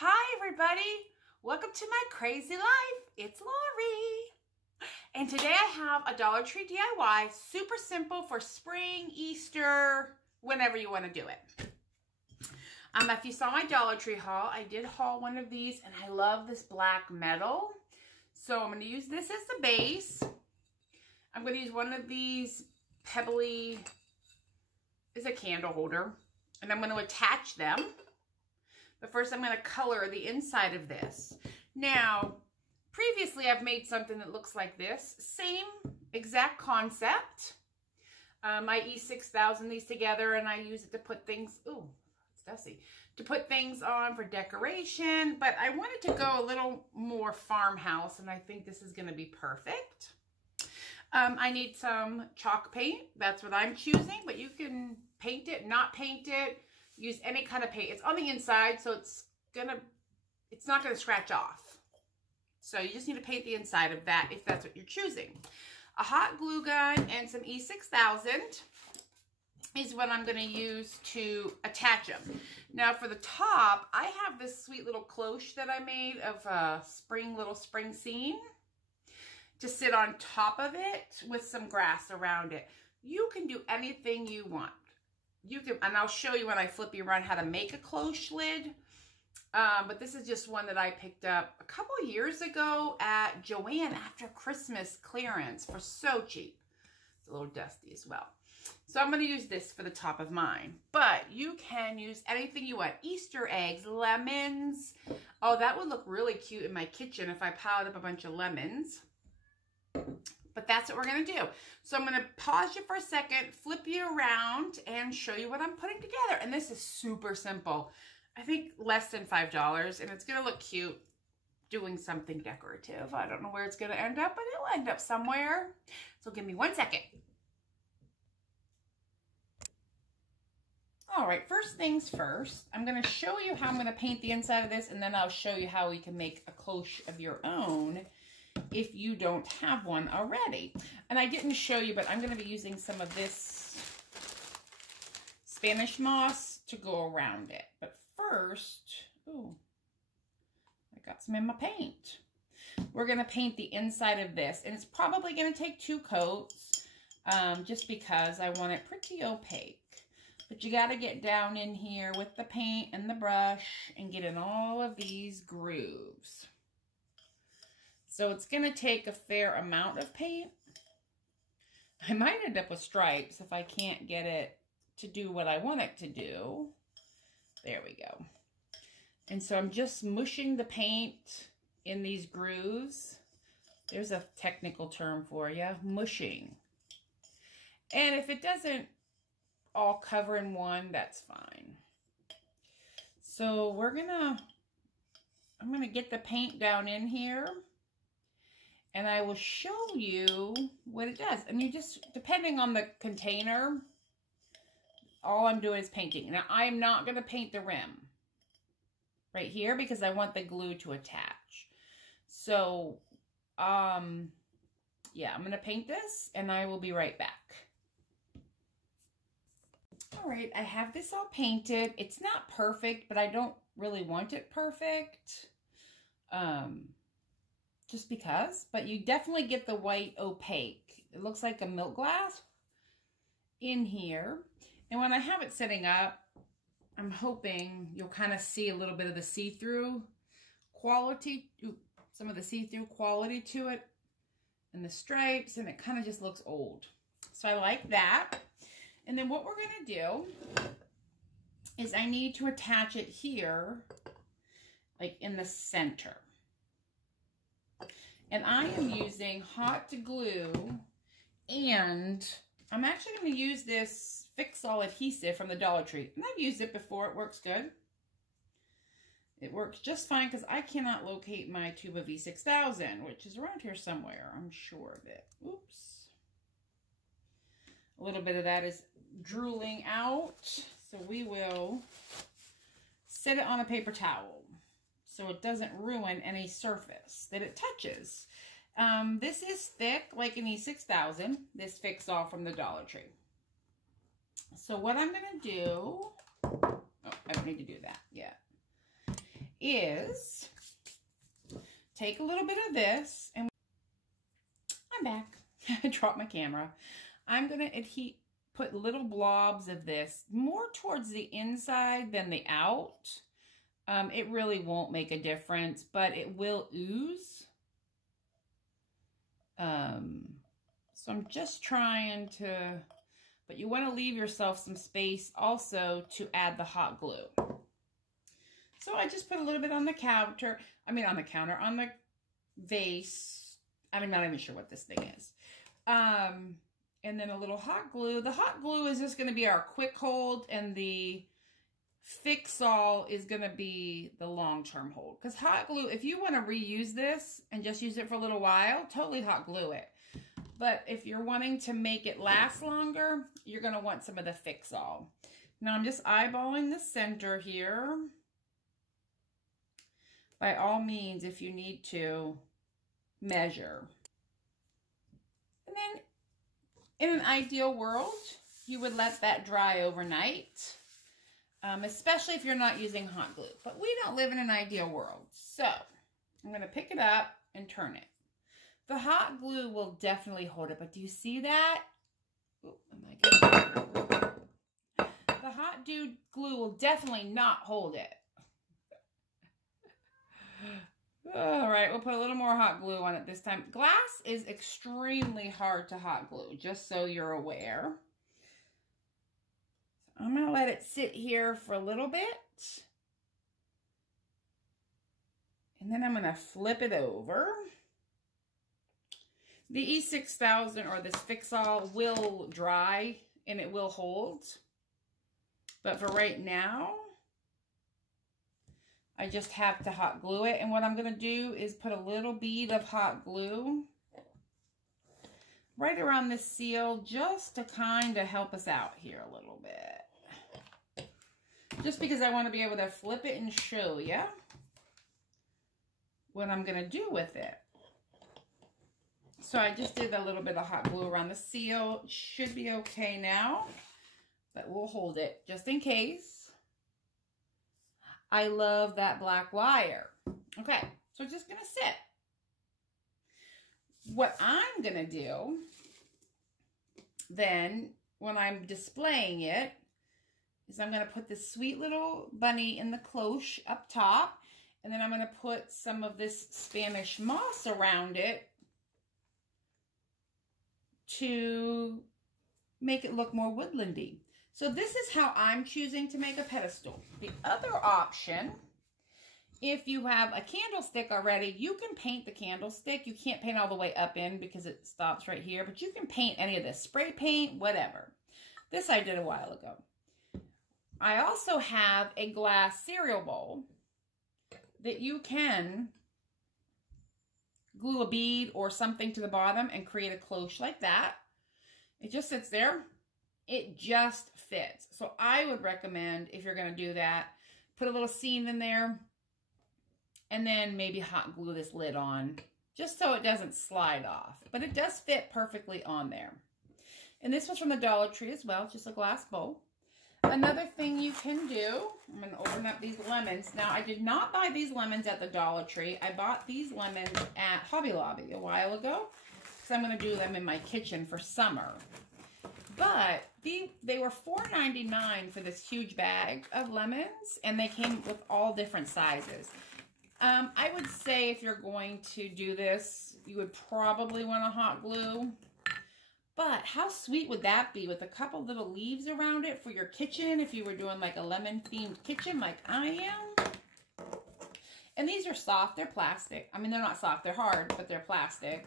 Hi everybody, welcome to my crazy life. It's Lori. And today I have a Dollar Tree DIY, super simple for spring, Easter, whenever you want to do it. If you saw my Dollar Tree haul, I did haul one of these and I love this black metal. So I'm going to use this as the base. I'm going to use one of these pebbly, it's a candle holder, and I'm going to attach them. But first I'm going to color the inside of this. Now, previously I've made something that looks like this. Same exact concept. I E6000 these together and I use it to put things, ooh, it's dusty, to put things on for decoration. But I wanted to go a little more farmhouse and I think this is going to be perfect. I need some chalk paint. That's what I'm choosing, but you can paint it, not paint it. Use any kind of paint. It's on the inside, so it's not gonna scratch off. So you just need to paint the inside of that if that's what you're choosing. A hot glue gun and some E6000 is what I'm gonna use to attach them. Now for the top, I have this sweet little cloche that I made of a little spring scene to sit on top of it with some grass around it. You can do anything you want. You can, and I'll show you when I flip you around how to make a cloche lid. But this is just one that I picked up a couple years ago at Joann after Christmas clearance for so cheap. It's a little dusty as well. So I'm going to use this for the top of mine. But you can use anything you want. Easter eggs, lemons. Oh, that would look really cute in my kitchen if I piled up a bunch of lemons. But that's what we're going to do. So I'm going to pause you for a second, flip you around, and show you what I'm putting together. And this is super simple. I think less than $5, and it's going to look cute doing something decorative. I don't know where it's going to end up, but it'll end up somewhere. So give me 1 second. All right, first things first, I'm going to show you how I'm going to paint the inside of this, and then I'll show you how we can make a cloche of your own if you don't have one already. And I didn't show you, but I'm going to be using some of this Spanish moss to go around it. But first, ooh, I got some in my paint. We're going to paint the inside of this, and it's probably going to take 2 coats just because I want it pretty opaque. But you got to get down in here with the paint and the brush and get in all of these grooves. So it's going to take a fair amount of paint. I might end up with stripes if I can't get it to do what I want it to do. There we go. And so I'm just mushing the paint in these grooves. There's a technical term for you, mushing. And if it doesn't all cover in one, that's fine. So I'm going to get the paint down in here. And I will show you what it does. And you just, depending on the container, all I'm doing is painting. Now, I'm not going to paint the rim right here because I want the glue to attach. So, yeah, I'm going to paint this and I will be right back. All right, I have this all painted. It's not perfect, but I don't really want it perfect. Just because, but you definitely get the white opaque. It looks like a milk glass in here. And when I have it setting up, I'm hoping you'll kind of see a little bit of the see-through quality, some of the see-through quality to it and the stripes, and it kind of just looks old. So I like that. And then what we're going to do is I need to attach it here, like in the center. And I am using hot glue, and I'm actually going to use this Fix-All adhesive from the Dollar Tree. And I've used it before. It works good. It works just fine because I cannot locate my tube of E6000, which is around here somewhere. I'm sure of it. Oops. A little bit of that is drooling out. So we will set it on a paper towel so it doesn't ruin any surface that it touches. This is thick, like an E6000. This Fix-All from the Dollar Tree. So what I'm going to do, oh, I don't need to do that yet, is take a little bit of this, and I'm back. I dropped my camera. I'm going to put little blobs of this more towards the inside than the out. It really won't make a difference, but it will ooze. So I'm just trying to, but you want to leave yourself some space also to add the hot glue. So I just put a little bit on the counter, on the vase. I'm not even sure what this thing is. And then a little hot glue. The hot glue is just going to be our quick hold, and the fix-all is going to be the long-term hold. Because hot glue, if you want to reuse this and just use it for a little while, totally hot glue it. But if you're wanting to make it last longer, you're going to want some of the fix-all. Now I'm just eyeballing the center here. By all means, if you need to, measure. And then in an ideal world, you would let that dry overnight, especially if you're not using hot glue. But we don't live in an ideal world. So I'm going to pick it up and turn it. The hot glue will definitely hold it, but do you see that? Oh my goodness. The hot glue will definitely not hold it. All right, we'll put a little more hot glue on it this time. Glass is extremely hard to hot glue, just so you're aware. I'm going to let it sit here for a little bit. And then I'm going to flip it over. The E6000 or this fix-all will dry and it will hold. But for right now, I just have to hot glue it. And what I'm going to do is put a little bead of hot glue right around this seal just to kind of help us out here a little bit. Just because I want to be able to flip it and show you what I'm going to do with it. So I just did a little bit of hot glue around the seal. It should be okay now, but we'll hold it just in case. I love that black wire. Okay, so it's just going to sit. What I'm going to do then, when I'm displaying it, is I'm going to put this sweet little bunny in the cloche up top, and then I'm going to put some of this Spanish moss around it to make it look more woodlandy. So this is how I'm choosing to make a pedestal. The other option, if you have a candlestick already, you can paint the candlestick. You can't paint all the way up in because it stops right here, but you can paint any of this, spray paint, whatever. This I did a while ago. I also have a glass cereal bowl that you can glue a bead or something to the bottom and create a cloche like that. It just sits there. It just fits. So I would recommend, if you're going to do that, put a little seam in there and then maybe hot glue this lid on just so it doesn't slide off. But it does fit perfectly on there. And this was from the Dollar Tree as well, just a glass bowl. Another thing you can do, I'm going to open up these lemons. Now, I did not buy these lemons at the Dollar Tree. I bought these lemons at Hobby Lobby a while ago because I'm going to do them in my kitchen for summer. But they were $4.99 for this huge bag of lemons, and they came with all different sizes. I would say if you're going to do this, you would probably want a hot glue. But how sweet would that be with a couple little leaves around it for your kitchen if you were doing like a lemon-themed kitchen like I am? And these are soft. They're plastic. I mean, they're not soft. They're hard, but they're plastic.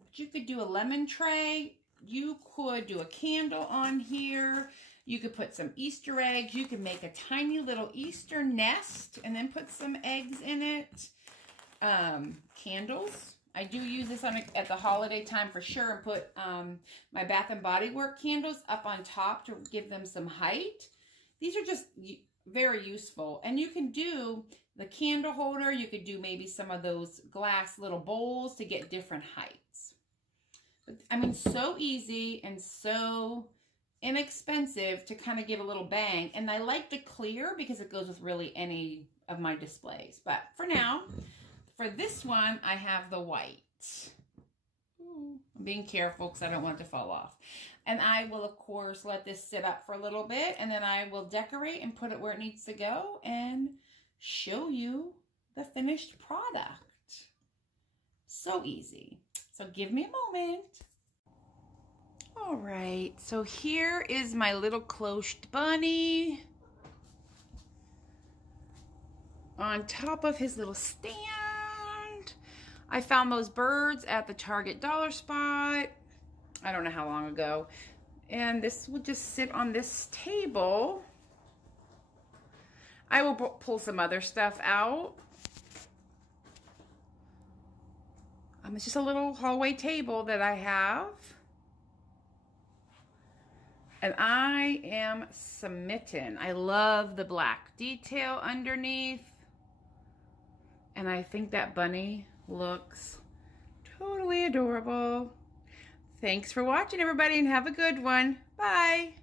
But you could do a lemon tray. You could do a candle on here. You could put some Easter eggs. You could make a tiny little Easter nest and then put some eggs in it. Candles. I do use this at the holiday time for sure, and put my Bath and Body Works candles up on top to give them some height. These are just very useful. And you can do the candle holder. You could do maybe some of those glass little bowls to get different heights. But, I mean, so easy and so inexpensive to kind of give a little bang. And I like the clear because it goes with really any of my displays. But for now, for this one, I have the white. Ooh, I'm being careful because I don't want it to fall off. And I will, of course, let this sit up for a little bit, and then I will decorate and put it where it needs to go and show you the finished product. So easy. So give me a moment. All right, so here is my little cloche bunny on top of his little stand. I found those birds at the Target dollar spot. I don't know how long ago. And this will just sit on this table. I will pull some other stuff out. It's just a little hallway table that I have. And I am smitten. I love the black detail underneath. And I think that bunny looks totally adorable. Thanks for watching, everybody, and have a good one. Bye.